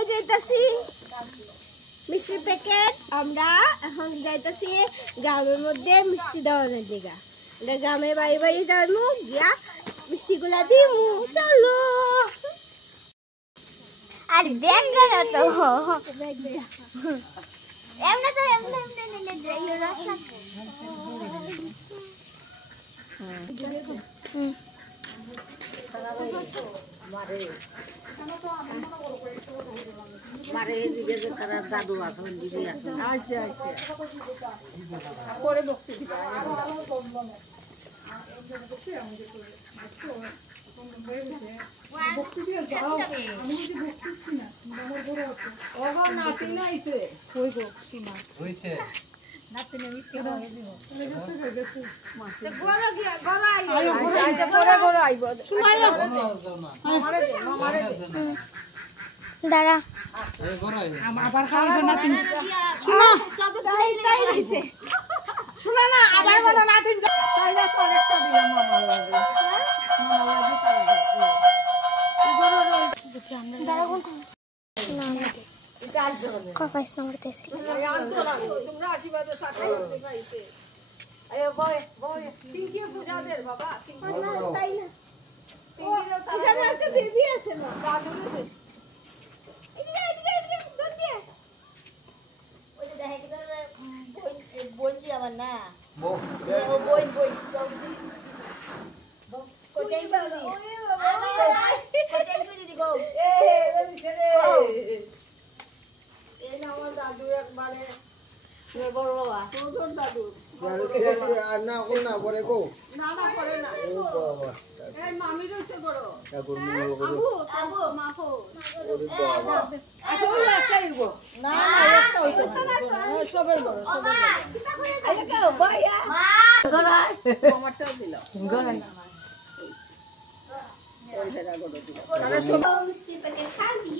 কই যাইতাছি মিষ্টি প্যাকেট আমরা এখন যাইতাছি গ্রামের মধ্যে মিষ্টি দেওয়ানোর জায়গা আমরা গ্রামে বাড়ি বাড়ি যাবো গিয়া মিষ্টিগুলা দিমু চলো আর ব্যাগ না তো ব্যাগ এমনে তো এমনে নিলে যাই রাস্তা মারে দিকে যে তারা দাদু আছে দিদি আছে আচ্ছা আচ্ছা পরে বকতে দিবা দাঁড়া আবার খাওয়াবো না তুমি শোনা না আবার বলো না তিন তাই না তো আরেকটা দিলাম মামার লাগে মামার লাগে দাঁড়া কোন কফাইস নম্বর তেছে তোমরা আশীর্বাদে সাথে পাইছে আরে বয় বয় পিঙ্কি পূজা দে বাবা তাই না এখানে একটা বেবি আছে না দাদু আছে এদিকে এদিকে এদিকে দূর দিয়ে ওই যে দেখে কি বোন জি আমার না বোন বোন কোথায় দিদি কোথায় দিদি গো এই না আমার দাদু একবারে বড় বাবা তোর দাদু না কোন না পরে কো না না করে না ও বাবা এই মামি রইছে বড় ঠাকুর মঙ্গল করো আবু মাফো ওরে বাবা আচ্ছা ওই একটাই গো না না একটা হইছে সবের বড় সবের বড় আরে কেউ ভাইয়া মা গলাই আমারটাও দিল গলাই ওই জায়গা গড় দিল মিষ্টি প্যাকেট খাবি